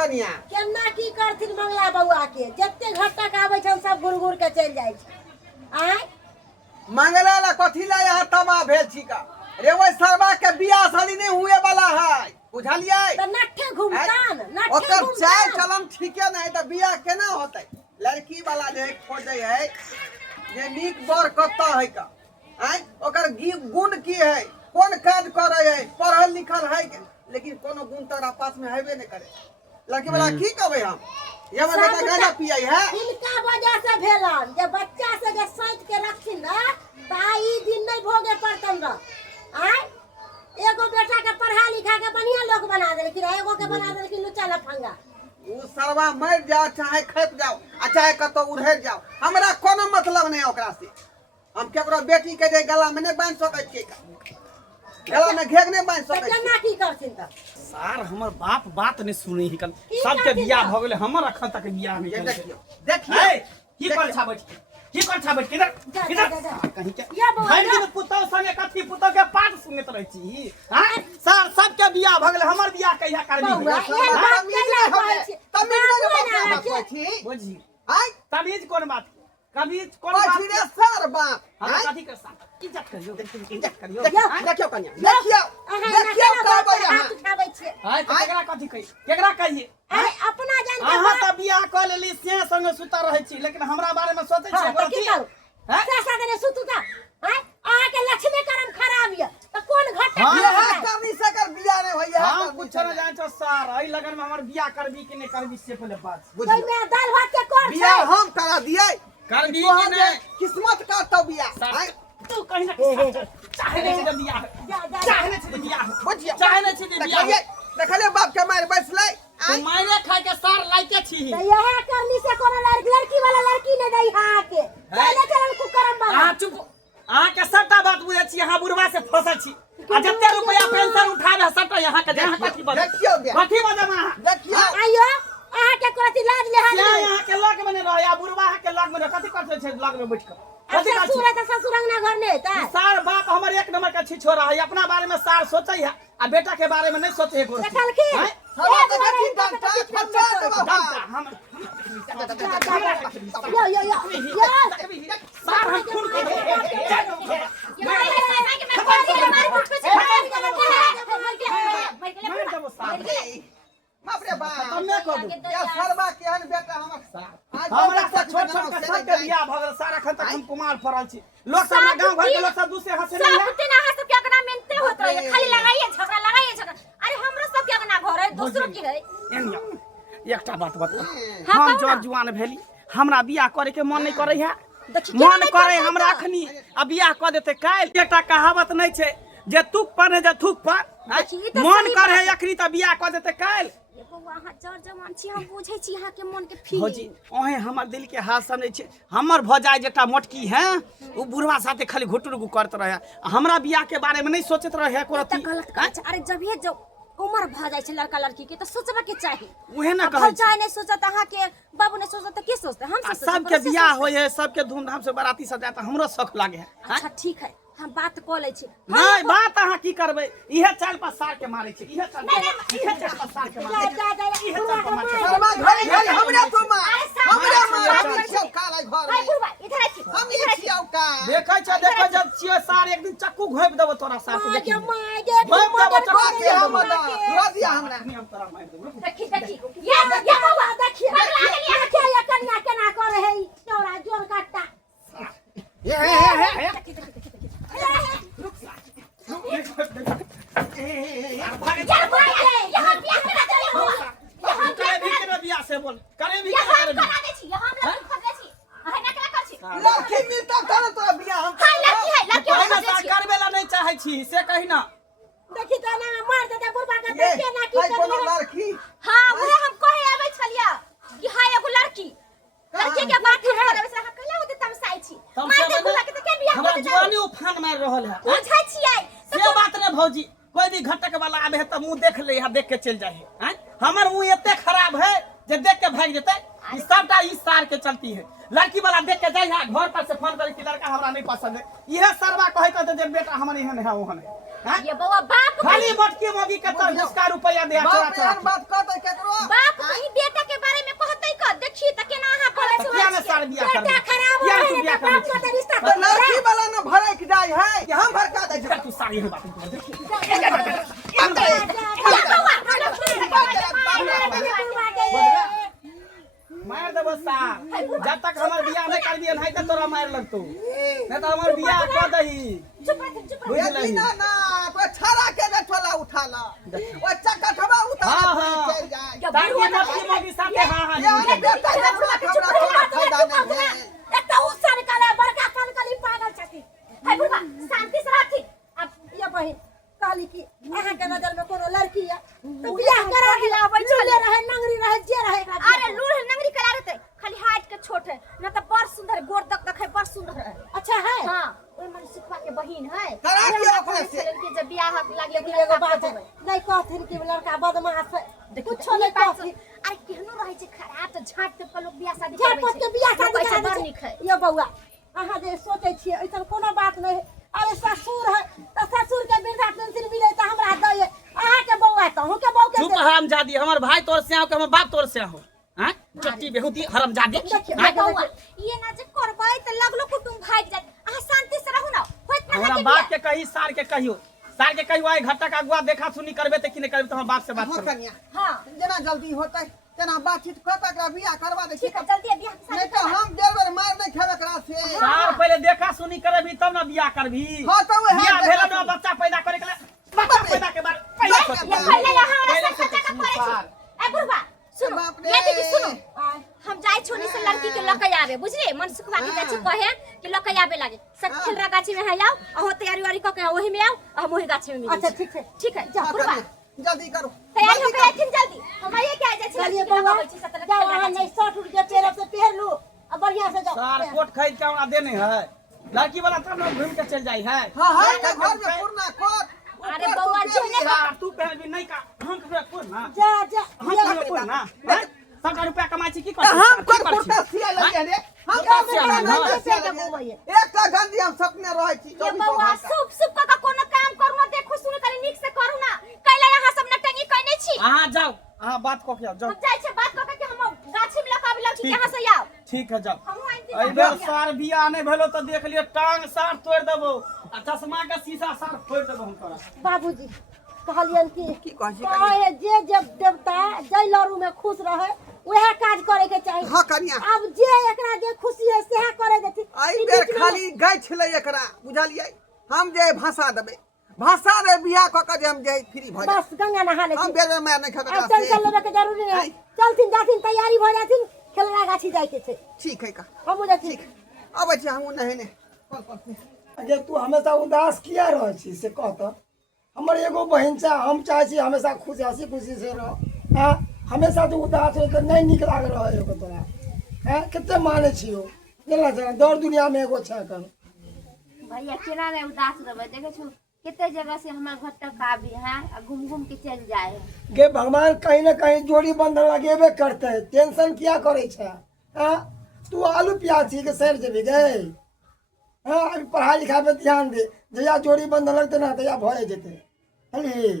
कनिया केना की करथिन मंगला बउआ के जत्ते घट्टा के आबै छन सब गुड़ के चल जाय छै आय मंगला ला कथी ला यहाँ तमा भेल छिका रे ओइ सरवा के बियाह शादी नहीं हुए वाला है बुझलियै त नठे घुमतान नठे ओकर घुमतान चाल चलन ठीके नहीं त बियाह केना होतै लड़की वाला जे खोजै है जे नीक बर कत्ता है का आय ओकर गुण की है कौन काज करे है पढ़ल लिखल है लेकिन कोनो गुण तोरा पास में हेबे नहीं करे लड़की वाला की कहबै हम ये हमर बेटा गांजा पियै है इनका वजह से भेलन जे बच्चा से जे सोच के रखथिन ना ताई दिन नहीं भोगे पड़तन र आय एगो बेटा के पढ़ा लिखा के बढ़िया लोग बना देलखिन एगो के बना देलखिन लुच्चा लफंगा उ सरवा मर जाओ चाहे खप जाओ आ चाहे कतो उड़हर जाओ हमरा कोनो मतलब नहीं ओकरा से हम केकरो बेटी के जे गला में नहीं बांध सकै छियै गला में घेग नहीं बांध सकै केना की करथिन त सार हमर बाप बात नहीं सुनी हिकन सबके बियाह भ गेले हमर अखन तक बियाह नहीं ये केलकै देखियो की कर छा बैठ की कर छा बैठ किधर किधर कहीं के ये बउआ भाई के पुतौ संगे कथी पुतौ के पाठ सुनत रहै छी हां सार सबके बियाह भ गेले हमर बियाह कहिया करबी बउआ, ये बात केना कहै छी? तमीज बुझी आय तमीज कोन बात कभी कोन बात बात रे सर बाप हम आय कथी कर सा इज्जत करियो इज्जत करियो देखियो कन्या देखियो कहबै हाथ अहाँ उठाबै छियै हाय तो केकरा कथी कहि केकरा कहिए अरे अपना जान के अहाँ त बियाह क लेली से संग सुता रहै छी लेकिन हमरा बारे में सोचै छी हां की करू हैं सासा देने सुतुता हैं अहाँ के लक्ष्मी करम खराब ये त कोन घट्टा ये है करनी से कर बियाह नहीं होइए हम कुछ न जान छ सार एई लगन में हमर बियाह करबी कि नहीं करबी से पहले बात कोई में दाल भात के कोर छै बियाह हम करा दिए करबी कि नहीं किस्मत का तो बियाह आय तू कहीं ना चाहे नहीं छ बियाह चाहे नहीं छ बियाह बुझियो चाहे नहीं छ बियाह देखलिए बाप के मार बैसलै तू मारे खाए के सार लाइके छी त यह करनी से कोनो लड़की वाला लड़की ने दई हां के पहले चलन कुकरम वाला हां चुप अहाँ के सबटा बात बुझै छी अहाँ बुढ़वा से फंसल छी आ जत्ते रुपया पेंशन उठाबे सबटा यहाँ के जहाँ कथी बजे देखियो कथी बजे अहाँ देखियो आइयो अहाँ के कोथी लाज ले हाल यहाँ के लग में नहीं रह या बुढ़वा के लग में कथी करते छै लग में बैठ कर कथी कर ससुर है त ससुर अंगना घर नहीं ता सार बाप हमर एक नंबर का छिछोरा है अपना बारे में सार सोचे है आ बेटा के बारे में नहीं सोचे है कोई देखल की हमरा तो कथी डंटा फटा दे बाबा हम यो सार हम खून को बाप रे बाप हमें कह दो या सरबा केहन बेटा हमर हमरा से छोट छोट के सब के बियाह भ गेल सारा खन तक हम कुमार फरल छी लोग सब ना गांव घर के लोग सब दूसरे हंसे नहीं है सब दिन अहाँ सब के गना मेनते होत रहे खाली लगाइए झगड़ा अरे हमरो सब के गना घर है दूसरो की है एकटा बात बता हम जर जुआन भेली हमरा बियाह करे के मन नहीं करे है मन करे हमरा अखनी आ बियाह क देते काल एकटा कहावत नहीं छै जे तुक पर जे थुक पर मन करे अखनी त बियाह क देते काल वहां जर जवान छी हम बुझै छी अहाँ के मन के फील भौजी ओहे हमर दिल के हाल समझै छै हमर भौजाई जेटा मोटकी है ओ बुढ़वा साथे खाली घुटुरगु करत रहे हमरा बियाह के बारे में नहीं सोचत रहे एको रति गलत काज अरे जब ये जो उम्र भ जाय छै लड़का लड़की के त सोचबा के चाही ओहे ना कहै चाहे नहीं सोचत अहाँ के बाबू ने सोचत त के सोचते हम सोचते सबके बियाह होय है सबके धूमधाम से बाराती सजाता हमरो शौक लागे है अच्छा ठीक है हम बात क लै छी नहीं बात अहाँ की करबै इहे चाल पर सार के मारे छै इहे चाल पर सार के मारे छै इहे चाल पर मारे छै सरबा घरी घरी हमरा तो मार हम छियौ काला घर भाई बुढ़वा इधर छी हम ई छियौ का देखै छ जब छियै सार एक दिन चक्कू घोप देबो तोरा सार से देखी माय गे घोप देबो चक्कू के हम रो दिया हमरा हम तोरा मार देबो देखी ये बाबा देखिए देखिए ये कन्या केना करे है चौरा जोर काटता बियाह से बोल करे भी लड़की मिलता त तोरा बियाह हम करबे ला नहीं चाहे छी से कहि ना देखि त ना मार देते बुढ़वा के देखे ना की कोनो करे लड़की हां वो हम कहे आबै छलिया कि हां एगो लड़की के बात हमरा देबे से कहला होते तमसाई छी मार दे बुला के त के बियाह हमरा जवानी उफान मार रहल है बुझै छियै से बात ने भौजी कोई भी घटक वाला आबे है त मुंह देख ले यहां देख के चल जाए हैं हमर मुंह एते खराब है जे देख के भाग जेतै ई सबटा ई सार के चलती है लड़की वाला देख के जाय है घर पर से फोन करे कि लड़का हमरा नहीं पसंद है इहे सरवा कहै त जे बेटा हमर एहन है ओहन है ये बउआ बाप खाली मोटकी मोगी के तर 10 रुपया दे बाप यार बात कहतै केकरो बाप मार ये बात मार देबो साहब जब तक हमर बियाह नहीं कर दिए नहीं तो तोरा मार लगतो नहीं तो हमर बियाह कर दही बुझलही ना ना तो छाड़ा के दे थोड़ा उठा ला ओ चकटवा उठा चल जाए ताकि नफसी मगी साथे हां हां ये बेटा खबरा फायदा नहीं है एक तो उससे निकाले बड़का कनकली पागल छथि है बुढ़वा शांति से रहथि अब ये बहिन काली की अहाँ के नजर में कोनो लड़की है तो बियाह करा के लाबै चले रहे नंगरी रहे जे रहे अरे लूर नंगरी करा रहते खाली हाइट के छोट है ना तो बड़ सुंदर गोर तक देखे बड़ सुंदर है अच्छा है हां ओइ मन सिखवा के बहिन है करा के ओकरा से के जब बियाह लागले लेकिन एगो बात है नहीं कहथिन कि लड़का बदमाश है कुछो नहीं कहथिन अरे केहनो रहे छै खराब तो झाट पे लोग बियाह शादी झट करबै पट के बियाह शादी पैसा करा बड़ दै नीक है ये बौआ अहाँ जे सोचै छियै ऐसन कोनो बात नहीं है अरे ससुर है तो ससुर के वृद्धा पेंशन मिले तो हमरा दे अहाँ के बौआ तो हूं के बौ के चुप हरामजादी हमर भाई तोर से के हमर बाप तोर से हो हैं चट्टी बेहुती हरामजादी हां बौआ ये ना जे करबै त लगलो कुटुम भाग जात अहाँ शांति से रहू ना होइत ना हमरा बाप के कही सार के कहियो सार के कहियो आई घट्टा का गुआ देखा सुनी करबे त कि नहीं करबे त हम बाप से बात हो करब कन्या हां जना जल्दी होतै तना बातचीत क तक बियाह करवा दे ठीक है जल्दी बियाह शादी नहीं तो हम देवर मार नहीं खेबे करा से सार पहले देखा सुनी करबी तब ना बियाह करबी हां तो वह बियाह भेला ना बच्चा पैदा करे के लिए बच्चा पैदा के बाद पहले सोच ये पहले यहाँ हमरा सब खर्चा का करे छी ए बुढ़वा सुनो बाप रे। ये दीदी सुनो हम जाय छोनी से लड़की के लकई आवे बुझले मन सुखवा के जाय छी कहे कि लकई आवे लागे सब खेलरा गाछी में है आओ अहो तैयारी वारी क के ओही में आओ हम ओही गाछी में मिल अच्छा ठीक है जा बुढ़वा जल्दी करो तैयारी हो गई थी जल्दी हम ये क्या जाय छी चलिए लड़की के बौआ लगाबै छी सतल जाओ अहाँ नहीं 60 रुपया तेरे से पहन लो अब बढ़िया से जाओ सार कोट खरीद के हमरा देने है लड़की वाला तब ना घूम के चल जाई है हां हां घर में पूर्णा कोट अरे बौआ चले सार तू पहन भी नहीं का हम के कोन ना जा हम के कोन ना 100 रुपया कमाई छी की कर हम कोट कोटा सिया लगे रे हम एक का गंदी हम सपने रहै छी ये बौआ सुप का कोनो काम करू ना देखो सुन कनी नीक से करू ना कैला यहां सब नटंगी कइने छी हां जाओ हां बात को के जाओ हम जाय छै बात क के हम गाछी में लगाबे लड़की ठीक। यहां से आओ ठीक है जाओ हम अइ बेर सार बियाह नहीं भेलो तो देख लियो टांग सार तोड़ देबो आ चश्मा के शीशा सार फोड़ देबो हम तोरा बाबूजी कहलियन की कहै छी कहे जे जब देवता जय लड़ू में खुश रहे वह काज करे के चाहिए हां कन्या अब जे एकरा जे खुशी है सेहा करे देती आई बेर खाली गै छलै एकरा बुझलियै हम जे भाषा देबै भाषा रे बियाह क के जे हम जे फ्री भ बस गंगा नहा ले हम बेर मार नहीं खेबे अब करा टेंशन लेबे के जरूरी नहीं चलथिन जाथिन तैयारी भ जाथिन खेलना गाछी जाय के छै ठीक है का हम जाथिन अब छी हम नहीं ने अरे तू हमेशा उदास किया रह छी से कहत हमर एगो बहन छै हम चाहे छी हमेशा खुश हंसी खुशी से रह हां हमेशा तो उदास हो तो नहीं निक लाग रहा है तोरा हां कितने माने छी हो जेना जेना दौड़ दुनिया में एगो छै कन भैया केना नहीं उदास रहबे देखे छु कितने जगह से हमार घर तक आबी है घूम घूम के चल जाए के भगवान कहीं ना कहीं जोड़ी बंधन लगेबे करते है टेंशन किया करे छै हां तू आलू प्याज छी के सर जेबे गए हां अभी पढ़ाई लिखाई पे ध्यान दे जया जोड़ी बंधन लगते ना तया भए जेते हली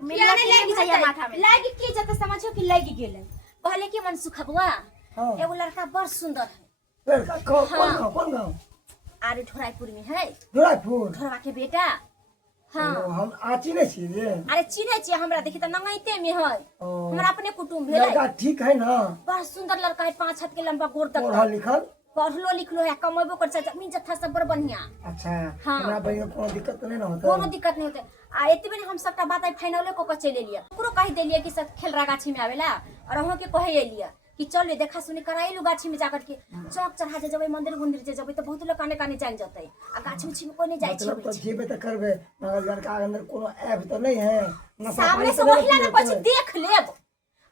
मिलने लगी भैया माथा में लागी की जत समझो कि लगी गेले पहले के मन सुखबुआ हां एगो लड़का बड़ सुंदर है लड़का कौन गाँव आरे ठोराईपुर में है जोरापुर ठोरवा के बेटा हां हम आची नहीं छी रे अरे चिन्हे छी हमरा देखि त नंगैते में है ओ। हमरा अपने कुटुंब भेलै लड़का ठीक है ना बड़ सुंदर लड़का है 5 हाथ के लंबा गोर तक पढ़ा लिखल पढ़लो लिखलो है कमेबो कर छै जमीन जत्था सब बड़ बढ़िया अच्छा हाँ। हमरा बहिन को कोनो दिक्कत तो नहीं ना होता कोनो दिक्कत नहीं होते आ एतबे हम सबटा बात आई फाइनल को चले लिया ओकरो कहि देलिए कि सब खेलरा गाछी में आवेला और अहों के कहे एलिया कि चल देखा सुनी कराइलु गाछी में जाकर के चौक चढ़ा जे जबै मंदिर गुंदिर जे जबै त बहुत लोग काने काने चल जतै आ गाछी में छिम कोई नहीं जाय मतलब तो छै जीवे तो करबे मगर लड़का के अंदर कोनो ऐप तो नहीं है सामने से वहिला ना कुछ देख लेब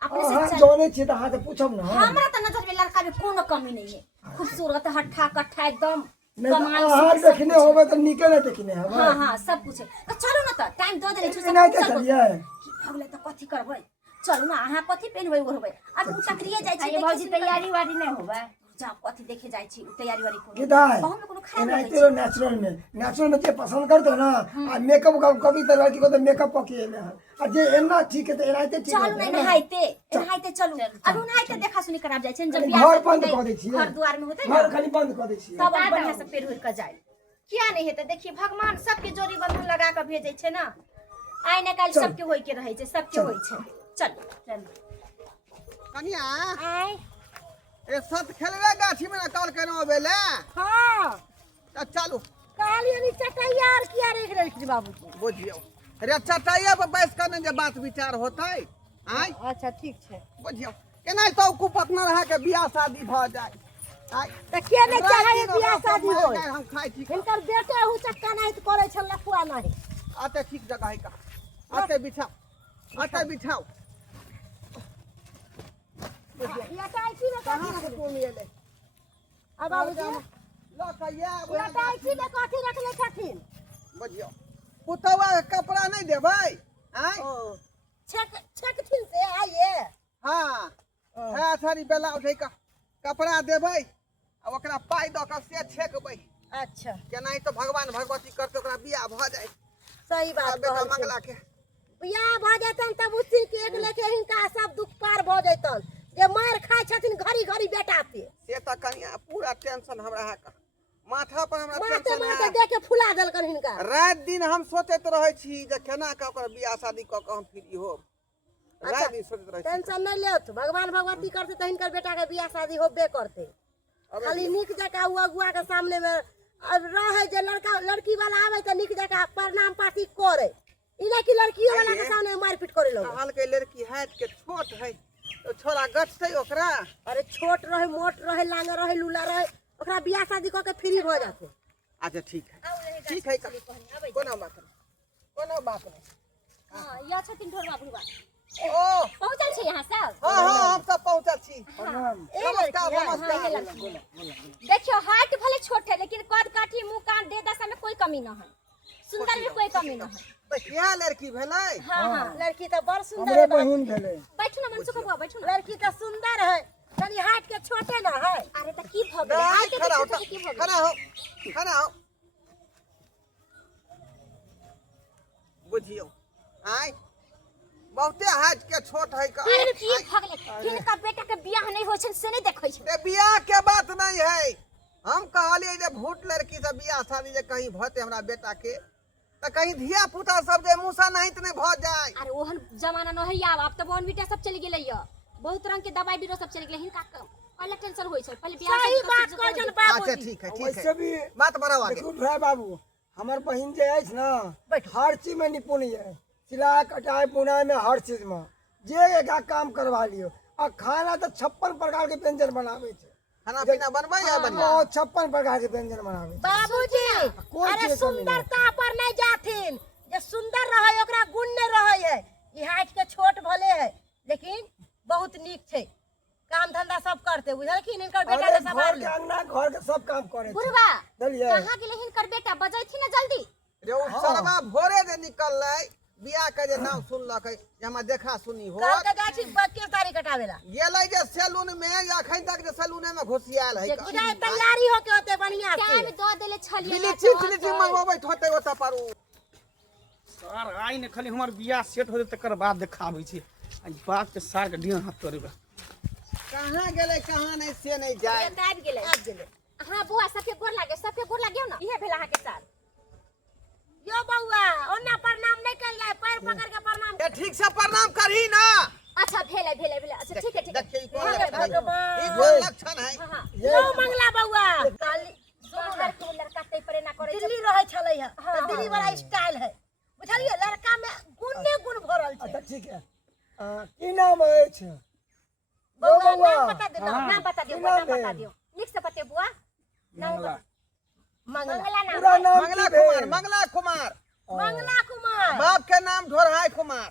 अपने से हां चल जोने छी तो हां से पूछब ना हमरा त नजर में लड़का में कोनो कमी नहीं है खूबसूरत हट्ठा कट्ठा एकदम नहीं कमाल तो हां सब देखने कुछ है। होवे तो निकले देखने है हाँ हाँ सब कुछ है तो चलो ना तो टाइम दो देने छु नहीं के चलिए भगले तो कथी करबै चलू ना अहाँ कथी पेनबै ओढ़बै अब उ तकरिए जाय छै ये भौजी तैयारी वारी नहीं होबे जा कथी देखे जाइ छी तैयारी वाली कोनो किदाय कहूं में कोनो खराब लगे एनाइते नेचुरल में जे पसंद करतो ना आ मेकअप कभी तो लड़की को तो मेकअप पके ना आ जे एना ठीक है तो एनाइते ठीक चलू नहीं नहाइते चलू अब नहाइते देखा सुनी कराब जाइ छै जब घर बंद कर दै छियै घर द्वार में होते घर खाली बंद कर दै छियै तब बढ़िया से पेड़ होर के जाए किया नहीं हेते देखिए भगवान सबके जोड़ी बंधन लगा के भेजे छै ना आइ न काल सबके होय के रहे छै सबके होय छै चल कनिया आय ए सत खेलवे गाछी में कॉल केनो बेले हाँ त चलू काली यानी चटैया और किया रेख रही बाबूजी बुझियो रे चटाइया पर बैस कर जे बात विचार होतै आय अच्छा ठीक छै बुझियो केना तो कुपतना रहा के बियाह शादी भ जाए आय त के ने चाहे बियाह शादी होय हम खाइ छी हिनकर बेटे हु चक्का नहीं करे छ लफुआ नहीं आते ठीक जगह है का आते बिछाओ या टाइसी में कहां कथी से रखले तुम एले अब बाबूजी लो कहिया या टाइसी में कथी रखले छथिन बुझियो पुतवा के कपड़ा नहीं देबै आय छकथिन से आइए हां है सारी बेला उठै का कपड़ा देबै आ ओकरा पाई द के से छेकबै अच्छा केनाइ तो भगवान भगवती करते ओकरा बियाह भ जाए सही बात बेटा कहल मंगला के बियाह भ जैतन तब उसी के एक लेके हिनका सब दुख पार भ जैतन जे मार खाय छथिन घड़ी घड़ी बेटा पे से त कनिया पूरा टेंशन हमरा है का माथा पर हमरा माथे टेंशन माथे है देख के फुला देलकन हिनका रात दिन हम सोचैत रहै छी जे केना के ओकर बियाह शादी क के हम फ्री हो रात दिन सोचैत रहै छी टेंशन नहीं लेत भगवान भगवती करते तो हिनकर बेटा के बियाह शादी होबे करते खाली निक जका उ अगुआ के सामने में अब रहे जे लड़का लड़की वाला आवे त निक जका प्रणाम पाती करे ई नहीं कि लड़की वाला के सामने मारपीट करे लोग हाल के लड़की हाथ के छोट है तो छोरा गछतै ओकरा अरे छोट रहे मोट रहे लांगे रहे लूला रहे ओकरा बियाह शादी क के फ्री हो जाते अच्छा ठीक है कोनो बात नहीं हां या छथिन ढोलवा बुढ़वा ओ पहुंचल छै यहां सब हां हम सब पहुंचल छी प्रणाम नमस्कार देखियो हाइट भले छोट है लेकिन कद काठी मुंह कान देह दशा में कोई कमी न है सुंदर में कोई कमी न है क्या लड़की भेलै हां लड़की तो बड़ सुंदर हमरे है बहिन भेले बैठू ना मनसुख बुआ बैठू ना लड़की तो सुंदर है तनी हाथ के छोटे ना है अरे त की भ गेलै हाइट के खड़ा हो छोट की भ गेलै खड़ा हो बुझियो आय बहुते हाथ के छोट है का अरे की भ गेलै हिनका बेटा के बियाह नहीं होय छै से नहीं देखै छै ए बियाह के बात नहीं है हम कहलिए जे भूत लड़की से बियाह शादी जे कहीं भते हमरा बेटा के त कहीं धिया पुता सब जे मुसा नहीं त नहीं भ जाए अरे ओहन जमाना न है अब त बोन बेटा सब चल गेलै य बहुत रंग के दवाई बीरो सब चल गेलै हिनका पहले टेंशन होय छै पहले बियाह सही बात कहै छन अच्छा बाबूजी ठीक है वैसे भी बात बढ़ाओ आगे देखू भाई बाबू हमर बहिन जे अछि ना हर चीज में निपुण है सिलाई कटाई बुनाई में हर चीज में जे एक काम करवा लियो आ खाना तो 56 प्रकार के व्यंजन बनावे छै खाना पीना बनबै है बढ़िया और 56 प्रकार के व्यंजन बनावे छै बाबूजी कोई अरे चीज कमी नहीं। सुंदरता पर नहीं जाथिन जे सुंदर रहे ओकरा गुण नहीं रहे है ई हाइट के छोट भले है लेकिन बहुत नीक छै काम धंधा सब करते बुझलखिन इनकर बेटा अरे के घर संभाल के अंगना घर के सब काम करे छै बुढ़वा बुझलिए कहां गेलै हिनकर बेटा बजैथि ना जल्दी रे उ सरवा भोरे जे निकललै बियाह के जे नाम सुनलकै जे हमरा देखा सुनी हो काल के गाछी बच्चे तारी कटावेला गेलै जे सैलून में या अखन तक जे सैलून में घुसियाल है जे बुझाए तैयारी होके होते बढ़िया टाइम से दो देले छलिए बिलिची मंगवाबैत होतै ओतऽ पर उ सर आइ ने खाली हमर बियाह सेट हो जेतै तकर बाद देखाबै छी आ बात के सार के डिहन हाथ तोड़बे कहाँ गेलै कहाँ नहीं से नहीं जाए आबि गेलै हां बुआ सबके गोर लागियो ना इहे भेला अहाँ के साथ यो बउआ ओन्ना प्रणाम नहीं कर जाए पैर पकड़ के प्रणाम ए ठीक से प्रणाम करही ना अच्छा भेले अच्छा ठीक है देखिए ई कोन हे लक्षण है भगवान। ई कोन लक्षण है हां यो मंगला बउआ काली सुंदर के लड़का तै परे ना करे दिल्ली रहे छलै है हाँ, तो दिल्ली वाला स्टाइल है बुझलिए लड़का में गुण गुण भरल अच्छा छै ठीक है की नाम अछि बउआ बउआ। नाम बता दे नाम बता दियो नाम नाम बता है? दियो लिख से बते बुआ मंगला मंगला मंगला नाम पूरा नाम मंगला की भेल? कुमार मंगला कुमार मंगला कुमार बाप के नाम ढोरहाय कुमार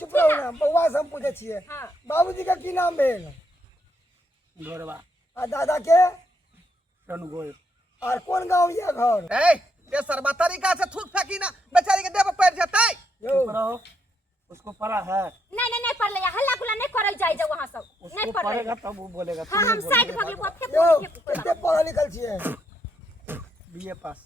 चुप रहो ना बउआ से हम पूछे छिए हां बाबूजी का की नाम भेल गोरवा आ दादा के रनगोय और कौन गांव ये घर ए ते सरबा तरीका से थूक फेंकी ना बेचारी के देव पड़ जतै यो रहो उसको पढ़ा है, नहीं पढ़ लिया, हल्ला गुल्ला नहीं करे जाए जा वहां सब नहीं उसको पढ़ पढ़ेगा लिया। तब वो बोलेगा। हां हम साइड भगले को फेंक यो फेंक कितने पढ़ा लिखल छिए? बीए पास।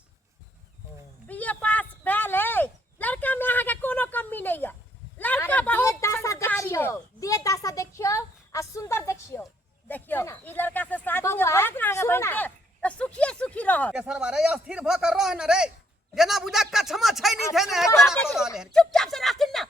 बीए पास भेल है, लड़का में अहाँ के कोनो कमी नहीं है, लड़का बहुत संस्कारी है। दे दासा देखियो आ सुंदर देखियो। देखियो ना। ई लड़का से शादी बउआ, होत ना आगे सुन बढ़ ना। के तो सुखिए सुखी रह। के सर मारे अस्थिर भ कर रह न रे, जेना बुझा कछमा छै नी धेने है केना कर रहले हैं। चुपचाप से रहथिन ना,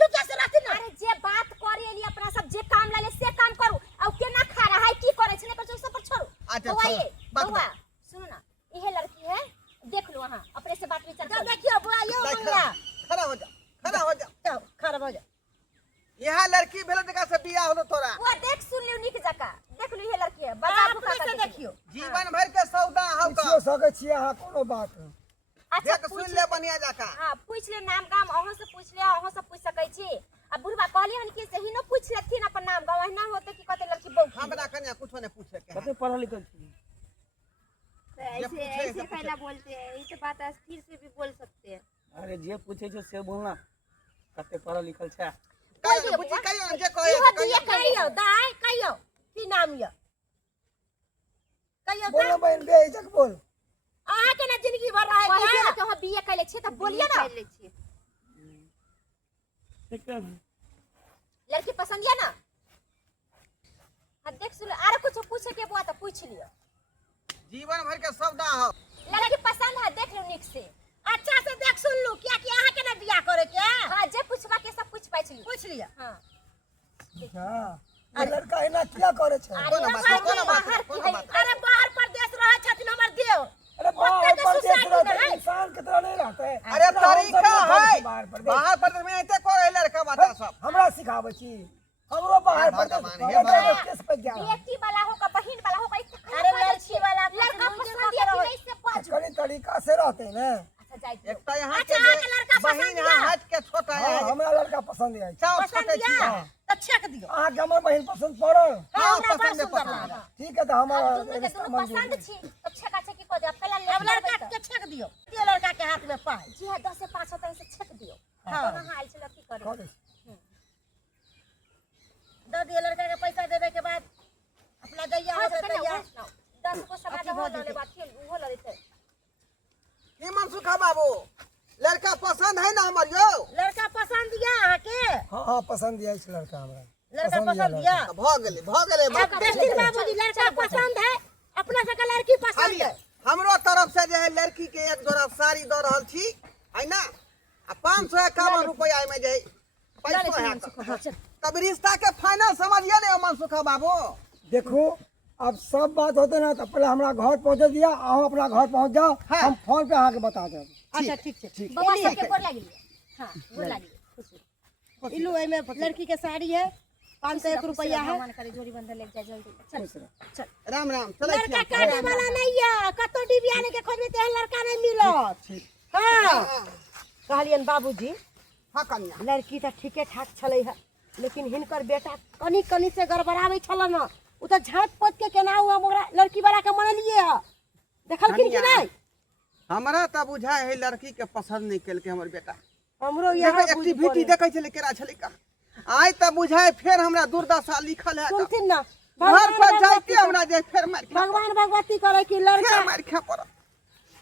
चुपचाप से रहथिन ना। अरे जे बात करे एली अपना सब जे काम लाले से काम करू आ केना खा रहा है की करे छै ने कर सब पर छोड़ू। अच्छा, बउआ छोड़ो, ये बात बउआ सुनो ना, इहे लड़की है, देख लो वहां अपने से बात विचार जा करो। देखियो बुआ यो नहीं, मंगला खड़ा हो जा, खड़ा हो जा। जाओ खड़ा हो जा। यहाँ लड़की भेल जगह से बियाह होलो तोरा, वो देख सुन लियो निक जका, देख लो इहे लड़की है, बजा आप भुका से कर देखियो। जीवन भर के सौदा हौ का। पूछियो सके छिए अहाँ कोनो बात? अच्छा देख सुन ले बनिया जाका। हां पूछ ले नाम गाम, अहो से पूछ ले, अहो से पूछ सकै छी। आ बुढ़बा कहली हन कि सही न पूछ लेथिन अपन नाम गाम, एहना होते कि कते लड़की बहू हमरा कन्या कुछो नहीं पूछे के है। कते पढ़ा लिखल छी? तो ऐसे ऐसे कहना बोलते हैं, ये तो बात स्थिर से भी बोल सकते हैं। अरे जे पूछे छो से बोलना, कते पढ़ा लिखल छै? कहियो बुझी कहियो जे कहे इहो से दिए कहियो। कहियो दाई कहियो की नाम ये कहियो बोलो बहन बेइज्जत बोल। अहाँ के ना जिंदगी भर रहे कहे क्या? के हम बीए कैले छी त बोलिए ना। ले छिए। ठीक है। लड़की पसंद है ना? हां देख सुन, अरे कुछ पूछे के बुआ त पूछ लियो। जीवन भर के सौदा हौ। लड़की पसंद है, देख लो निक से। अच्छा से देख सुन लू क्या कि अहाँ के ना बियाह करे के? हां जे पूछबा के सब पूछ पाइ छी। पूछ लिया। हां हां ये लड़का एना क्या करे छै? कोनो बात नहीं, कोनो बात नहीं, कोनो बात नहीं। अरे बाहर प्रदेश रहे छथिन हमर देव। अरे बाहर ओते के परदेश सुसाइड रहते है। इंसान के तरह नहीं रहते। अरे तरीका है बाहर परदेश बाहर परदेश में ऐसे करे लड़का बाता सब। हमरा सिखाबै छी, हमरो बाहर परदेश भगवान, हे भगवान। केस पे जा। बेटी वाला हो का बहन वाला हो का अरे लड़की वाला लड़का पसंद है कि नहीं से पाँच। कड़ी तरीका से रहते हैं ना। अच्छा जाए एक तो यहाँ अच्छा, के यहाँ के लड़का बहिन पसंद यहाँ है। हट के छोटा हाँ है। हमरा लड़का पसंद है। चाव पसंद छोटे छी। या हाँ, तो छेक दियो। अहाँ के हमर बहन पसंद पड़ल? हाँ, हमरा बड़ पसंद है, सुंदर पसंद है। लागल। ठीक है तो हमारा अब दोनों के रिश्ता दोनों मंजूर पसंद है। छी तो छका छकी को दे पहला अब ले लड़का के छेक दियो। ये लड़का के हाथ में पाए। जी हां 10 से 5 होता है से छक दियो। हाँ। दोनों हां आइल से लड़की करे। कह दे। दे दिए लड़का के पैसा देवे के बाद अपना दैया हां हो तो दैया। 10 को समाज अथी हो भऽ लेले जेतै। बात खेल वो लड़ते। की मनसुखा बाबू लड़का पसंद है ना हमर यो? लड़का पसंद या अहाँ के? हाँ हाँ पसंद है इस लड़का हमरा। लड़का पसंद या? तो भ गेले अब देखिन बाबूजी लड़का पसंद है, अपना से का लड़की पसंद है। हमरो तरफ से जो है लड़की के एक जोड़ा साड़ी दे रहल छी है ना, आ 551 रुपया में जे पैसा है तो। तब रिश्ता के फाइनल समझिए ने मनसुखा बाबू। देखो अब सब बात होते ना तो पहले हमरा घर पहुँचे दिया, अहाँ अपना घर पहुँच जाओ, हाँ। हम फोन पे अहाँ के बता देब। अच्छा ठीक है ठीक। बाबा सबके गोर लागी। हां गोर लागी। इलू एमे लड़की के साड़ी है 501 रुपया है। भगवान करे जोड़ी बंधन ले जा जल्दी। चल राम राम चले लड़का काटे वाला नहीं है, कतो डिबियाने के खोजबे ते लड़का नहीं मिलत। हां कहलियन बाबूजी हाँ कन्या लड़की तो ठीके ठाक छलै है, लेकिन हिनकर बेटा कनी कनी से गड़बड़ावे छल न। उ तो झाँप पोत के केना हुआ मोरा लड़की वाला के मन लिए है, देखलखिन कि नहीं? हमरा त बुझा है लड़की के पसंद नहीं केल के हमर बेटा। हमरो देखो यहाँ एक्टिविटी देखे छले केरा छले का। आइ त बुझाए फिर हमरा दुर्दशा लिखल है का। सुनथिन ना घर पर जाइते हमरा जे फिर मार खा भगवान भगवती करे कि लड़का फिर मार खा पड़।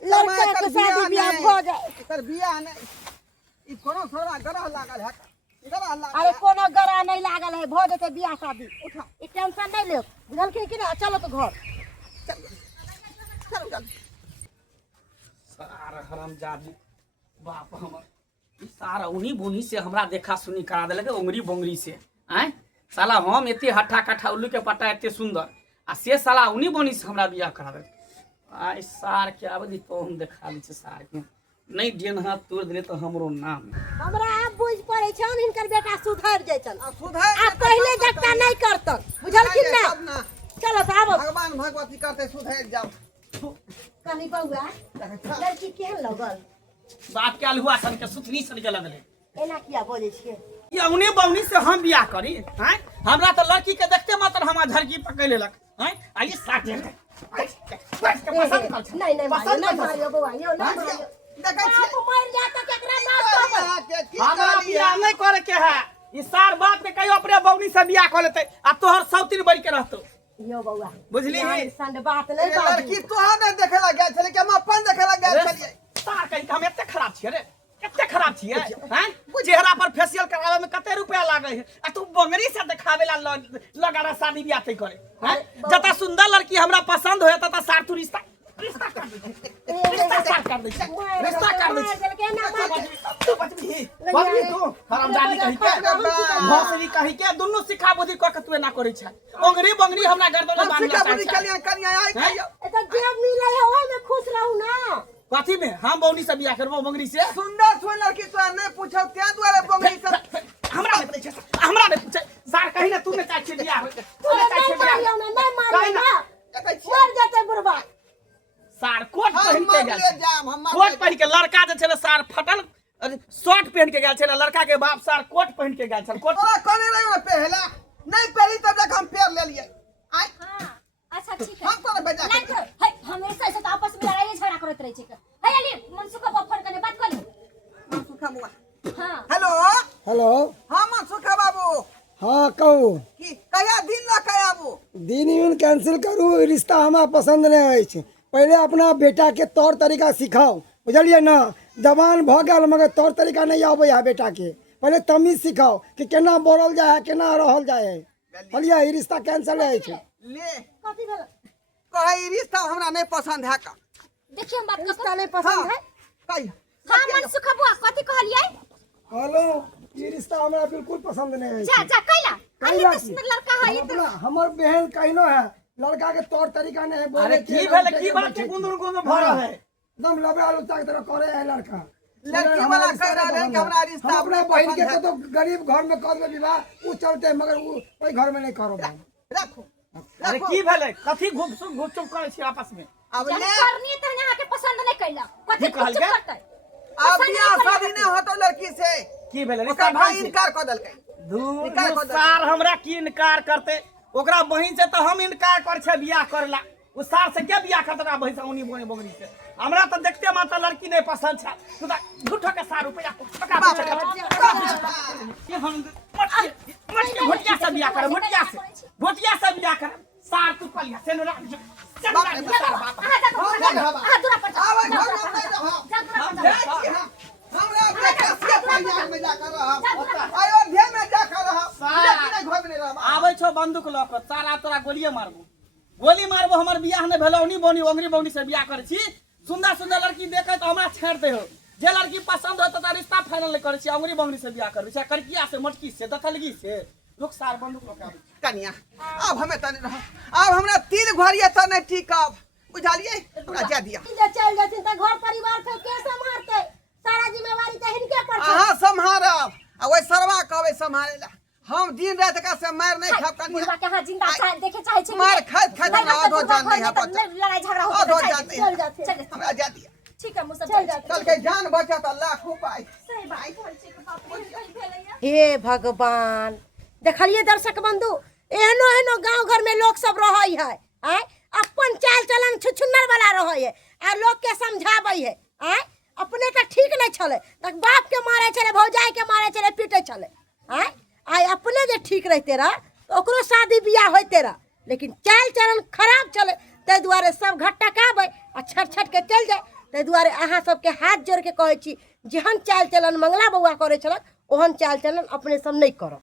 लड़का के शादी ब्याह हो जाए। एकर बियाह नहीं ई कोनो थोड़ा गरह लागल है का। गरह लागल अरे है। कोनो गरा नहीं लागल है, भो जेते बियाह शादी। उठा ई टेंशन नहीं ले, बुझलखिन कि ना? चलो तो घर। चल चल सारा हरामजादी बाप हमर ई सारा उन्हीं बुनी से हमरा देखा सुनी करा देलक उंगरी बोंगरी से। आय साला हम एते हट्ठा कट्ठा उल्लू के पट्टा एते सुंदर आ से साला उन्हीं बुनी से हमरा बियाह करा देलक। आय सार के आबे तो हम देखा ली सार के नहीं डेन हाथ तोड़ दिले तो हमरो नाम। हमरा अब बुझ पड़े छन हिनकर बेटा सुधर जैतन। सुधार आप पहले जगता नहीं करतन, बुझलखिन ना? चलो तो आबो। भगवान भगवती करते सुधार जाओ। कनी बउआ लड़की केहन लगल? बाप के अलहुआ सन के सुथनी सन के लगले। एना किया बोले छिए? ये उन्हीं बौनी से हम बियाह करी हैं? हमरा तो लड़की के देखते मात्र हमार झरकी पकड़ लेलक हैं? आइए साथ ले नहीं नहीं मारियो बउआ, यो नहीं मारियो। देखै छी आप मर जा तो केकरा बात करब? हमरा बियाह नहीं करे के है ई सार बात में कहियो अपने बौनी से बियाह कर लेते आ तोहर सौतीन बन के रहतो यो बउआ बुझली ध्यान संग बात नहीं ये बाजू। लड़की तोहा नहीं देखे लग गया छले कि हम अपन देखे लग गया छलिए सार कहीं हम एते खराब छियै रे एते खराब छियै हैं चेहरा पर फेशियल करावे में कते रुपया लागे है आ तू बंगरी से देखावे ला लगा रहा शादी ब्याह तै करे हैं जता सुंदर लड़की हमरा पसंद होय तता सार तू रिश्ता कर दे रिश्ता कर दे तू बचबी तू हरामजादी कहि के भोसरी कहि के दुनु सिखा बुद्धि क के तू ना करे छै ओंगरी बंगरी हमरा गर्दन में बांधना सिक्का चाहिए कलिया कलिया आई कहियो तो जे मिले है ओही में खुश रहू ना। कथी में हम बौनी से बियाह करबो बंगरी से सुंदर सुन लड़की तो नहीं पूछो त्या द्वारे बंगली सब हमरा नहीं पूछे हमरा नहीं पूछे सार कहि ना तू ने चाहे बियाह हो तू ने नहीं चाहे मारियो ना, नहीं मारियो ना, देखै छी मर जाते बुढ़वा। सार कोट पहन के हम गेल ले जाम हम कोट पहन के लड़का जे छले सार फटल शर्ट पहन के गेल छले लड़का के बाप सार कोट पहन के गेल छल कोट तोरा कने रही में पहला नहीं पहली तब तक हम पैर ले लिए आई हाँ अच्छा ठीक है हम तोरा बजा नहीं तो है हमेशा ऐसे तो आपस में लड़ाई झगड़ा करते रहे छै है अली मनसुखा को फोन करने बात कर ली सुखा बुआ हां हेलो हेलो हां सुखा बाबू हाँ कहू की कया दिन ला कयाबू दिन यून कैंसिल करू रिश्ता हमरा पसंद नहीं है पहले अपना बेटा के तौर तरीका सिखाओ बुझलिए ना जवान भ गया मगर तौर तरीका नहीं आबे है बेटा के पहले तमीज सिखाओ कि केना बोलल जाए है केना रहल जाए है बोलिए ई रिश्ता कैंसिल है ले कथी भेल? कहे रिश्ता हमरा नहीं पसंद है का देखिए हम बात रिश्ता कर नहीं पसंद है। कही हां मनसुखा बुआ कथी कहलिए हेलो ये रिश्ता हमरा बिल्कुल पसंद नहीं है जा जा कैला अली कैला तो की? सुंदर लड़का है ये अपना हमर बहन कहनो है लड़का के तौर तरीका नहीं है बोले अरे की भेले की बात के गुंदुर गुंदुर भर है एकदम लबे आलू तक तरह करे है लड़का लड़की वाला कह रहा है कि हमरा रिश्ता हम अपना अपना बहन के पसंद है। तो गरीब घर में कर दे विवाह वो चलते मगर वो कोई घर में नहीं करो रखो अरे की भेले कथी घुपसुप घुपचुप करे छी आपस में अब जब ले करनी तो ने आके पसंद नहीं कैला कथी की कहल कुछ के? करते अब बियाह शादी नहीं होतो लड़की से की भेले ओकर रिश्ता भाई भाई इनकार कर देलकै दूर इनकार कर सार हमरा की इनकार करते ओकरा बहिन से तो हम इनकार कर छे बियाह करला उ सार से क्या बियाह करता बहिन से उनी बोने बंगरी से हमरा तो देखते माता लड़की नहीं पसंद छा तू तो झूठो के सार रुपया पका कि हम मटके भुटिया से बियाह कर भुटिया से बियाह कर सार तू कलिया से न चल सार बाप आ दूरा पर जा। आवे घर में नहीं रहो जा दूरा पर जा। देखी हम हमरा बेटा से पंजाब में जाकर रहो अयोध्या में जाकर रहो लेकिन घर में नहीं रहो आबै छो बंदूक ल के सारा तोरा गोलिये मारबो गोली मारबो हमर बियाह ने भेलो उनी बोनी ओंगरी बोनी से बियाह करे छी सुंदर सुंदर लड़की देखे तो हमरा छेड़ दे हो जे लड़की पसंद हो तो रिश्ता फाइनल करे छी ओंगरी बोंगरी से बियाह करे छी करकिया से मटकी से दथलगी से लोग सार बंदूक ल के कन्या अब हमें तने रहो अब हमरा तीन घरिया त नहीं ठीक अब बुझालिए हमरा जा दिया जे चल जाथिन त घर परिवार के संभालते सारा जिम्मेवारी त हिनके पर छै। अहाँ संभारब आ ओइ सरवा कहबै संभाले ला हम दिन रात का से मार नहीं खाब कन्या बुढ़वा के हां जिंदा चाहे देखे चाहे छै मार खाइत खाइत नहीं, हमरा आधो तो जान घर नहीं है में तो पता लड़ाई झगड़ा हो आधो जाए जान नहीं चल है जाते चल हमरा जा दिया ठीक है मुझसे चल जाते कल के जान बचत लाख रुपए सही बात बोल छी के बाप रे कहीं भेलैया हे भगवान देखलिए दर्शक बंधु एहनो एहनो गांव घर में लोग सब रहै है आय अपन चाल चलन छुछुन्नर वाला रहै है आ लोग के समझाबै है आय अपने का ठीक नहीं छले तक बाप के मारे छले भौजाई के मारे छले पीटे छले आय आय अपने जे ठीक रहते रह तो ओकरो शादी बियाह होते रह लेकिन चाल चलन खराब चले ते दुआरे सब घटकाबै आ छट छट के चल जाए ते दुआरे अहाँ सबके हाथ जोड़ के कहै छी जेहन चाल चलन मंगला बउआ करे छलक ओहन चाल चलन अपने सब नहीं करो।